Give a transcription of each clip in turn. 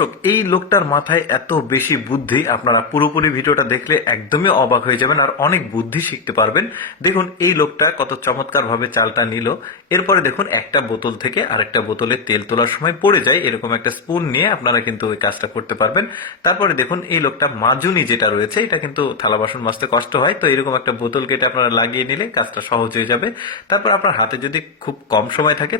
দর্শক, এই লোকটার মাথায় এত বেশি বুদ্ধি, আপনারা পুরোপুরি ভিডিওটা দেখলে একদমই অবাক হয়ে যাবেন আর অনেক বুদ্ধি শিখতে পারবেন। দেখুন এই লোকটা কত চমৎকার ভাবে চালটা নিল। এরপরে দেখুন একটা বোতল থেকে আরেকটা বোতলে তেল তোলার সময় পড়ে যায়, এরকম একটা স্পুন নিয়ে আপনারা কিন্তু ওই কাজটা করতে পারবেন। তারপরে দেখুন এই লোকটা মাজুনি যেটা রয়েছে, এটা কিন্তু থালা বাসন মাজতে কষ্ট হয়, তো এরকম একটা বোতল কেটে আপনারা লাগিয়ে নিলে কাজটা সহজ হয়ে যাবে। তারপর আপনার হাতে যদি খুব কম সময় থাকে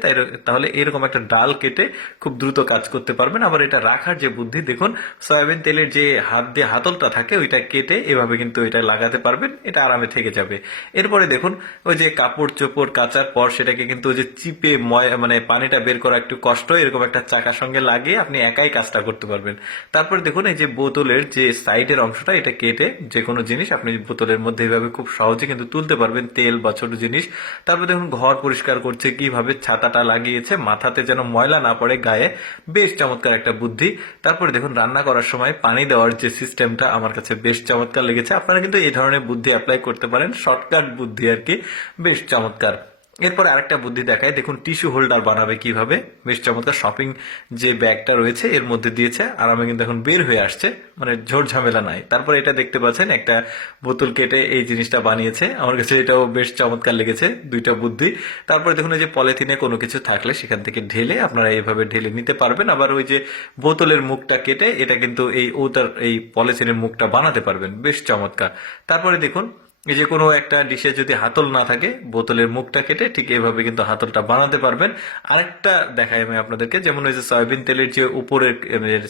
তাহলে এরকম একটা ডাল কেটে খুব দ্রুত কাজ করতে পারবেন। আবার এটা রাখার যে বুদ্ধি, দেখুন সয়াবিন তেলের যে হাত দিয়ে হাতলটা থাকে ওইটা কেটে এভাবে কিন্তু এটা লাগাতে পারবেন, এটা আরামে থেকে যাবে। এরপরে দেখুন ওই যে কাপড় চোপড় কাচার পর সেটাকে কিন্তু ওই যে চিপে মানে পানিটা বের করা একটু কষ্ট, এরকম একটা চাকার সঙ্গে লাগিয়ে আপনি একাই কাজটা করতে পারবেন। তারপরে দেখুন এই যে বোতলের যে সাইডের অংশটা, এটা কেটে যে কোনো জিনিস আপনি বোতলের মধ্যে এইভাবে খুব সহজে কিন্তু তুলতে পারবেন, তেল বা ছোট জিনিস। তারপরে দেখুন ঘর পরিষ্কার করছে কিভাবে, ছাতাটা লাগিয়েছে মাথাতে যেন ময়লা না পড়ে গায়ে, বেশ চমৎকার একটা বুদ্ধি। তারপরে দেখুন রান্না করার সময় পানি দেওয়ার যে সিস্টেমটা আমার কাছে বেশ চমৎকার লেগেছে। আপনারা কিন্তু এই ধরনের বুদ্ধি অ্যাপ্লাই করতে পারেন, শর্টকাট বুদ্ধি আর কি, বেশ চমৎকার। এরপরে আরেকটা বুদ্ধি দেখায়, দেখুন টিস্যু হোল্ডার বানাবে কিভাবে, বেশ চমৎকার। শপিং যে ব্যাগটা রয়েছে এর মধ্যে দিয়েছে, আরামে কিন্তু এখন বের হয়ে আসছে, মানে ঝোর ঝামেলা নাই। তারপরে এটা দেখতে পাচ্ছেন একটা বোতল কেটে এই জিনিসটা বানিয়েছে, আমার কাছে এটাও বেশ চমৎকার লেগেছে, দুইটা বুদ্ধি। তারপরে দেখুন এই যে পলিথিনে কোনো কিছু থাকলে সেখান থেকে ঢেলে আপনারা এইভাবে ঢেলে নিতে পারবেন। আবার ওই যে বোতলের মুখটা কেটে এটা কিন্তু এই পলিথিনের মুখটা বানাতে পারবেন, বেশ চমৎকার। তারপরে দেখুন এই যে কোনো একটা ডিশে যদি হাতল না থাকে, বোতলের মুখটা কেটে ঠিক এভাবে কিন্তু হাতলটা বানাতে পারবেন। আরেকটা দেখাই আমি আপনাদেরকে, যেমন ওই যে সয়াবিন তেলের যে উপরের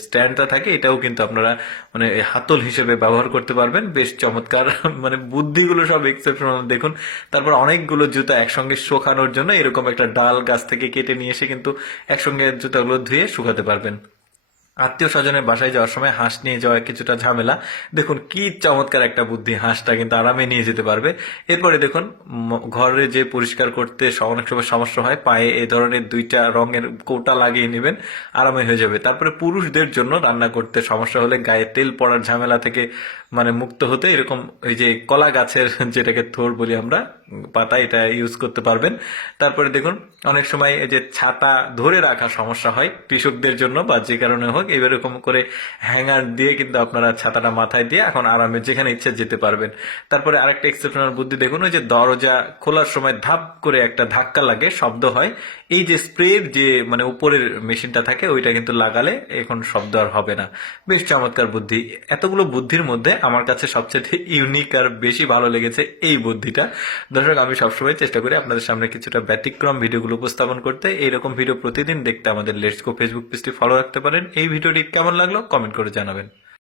স্ট্যান্ডটা থাকে, এটাও কিন্তু আপনারা মানে এই হাতল হিসেবে ব্যবহার করতে পারবেন, বেশ চমৎকার। মানে বুদ্ধিগুলো সব এক্সেপশনাল দেখুন। তারপর অনেকগুলো জুতা একসঙ্গে শুকানোর জন্য এরকম একটা ডাল গাছ থেকে কেটে নিয়ে এসে কিন্তু একসঙ্গে জুতাগুলো ধুয়ে শুকাতে পারবেন। আত্মীয় স্বজনের বাসায় যাওয়ার সময় হাঁস নিয়ে যাওয়া কিছুটা ঝামেলা, দেখুন কি চমৎকার একটা বুদ্ধি, হাঁসটা কিন্তু আরামে নিয়ে যেতে পারবে। এরপরে দেখুন ঘরে যে পরিষ্কার করতে অনেক সময় সমস্যা হয়, পায়ে এই ধরনের দুইটা রঙের কৌটা লাগিয়ে নেবেন, আরামে হয়ে যাবে। তারপরে পুরুষদের জন্য রান্না করতে সমস্যা হলে গায়ে তেল পড়ার ঝামেলা থেকে মানে মুক্ত হতে এরকম এই যে কলা গাছের যেটাকে থোড় বলি আমরা, পাতা, এটা ইউজ করতে পারবেন। তারপরে দেখুন অনেক সময় এই যে ছাতা ধরে রাখা সমস্যা হয় কৃষকদের জন্য বা যে কারণে হোক, এরকম করে হ্যাঙ্গার দিয়ে কিন্তু আপনারা ছাতাটা মাথায় দিয়ে এখন আরামে যেখানে ইচ্ছে যেতে পারবেন। তারপরে আরেকটা এক্সেপশনাল বুদ্ধি দেখুন, ওই যে দরজা খোলার সময় ধাপ করে একটা ধাক্কা লাগে, শব্দ হয়, এই যে স্প্রের যে মানে উপরের মেশিনটা থাকে ওইটা কিন্তু লাগালে এখন শব্দ আর হবে না, বেশ চমৎকার বুদ্ধি। এতগুলো বুদ্ধির মধ্যে আমার কাছে সবচেয়ে ইউনিক আর বেশি ভালো লেগেছে এই বুদ্ধিটা। দর্শক, আমি সবসময় চেষ্টা করি আপনাদের সামনে কিছুটা ব্যতিক্রম ভিডিওগুলো উপস্থাপন করতে। এইরকম ভিডিও প্রতিদিন দেখতে আমাদের লেটস গো ফেসবুক পেজটি ফলো রাখতে পারেন। এই ভিডিওটি কেমন লাগলো কমেন্ট করে জানাবেন।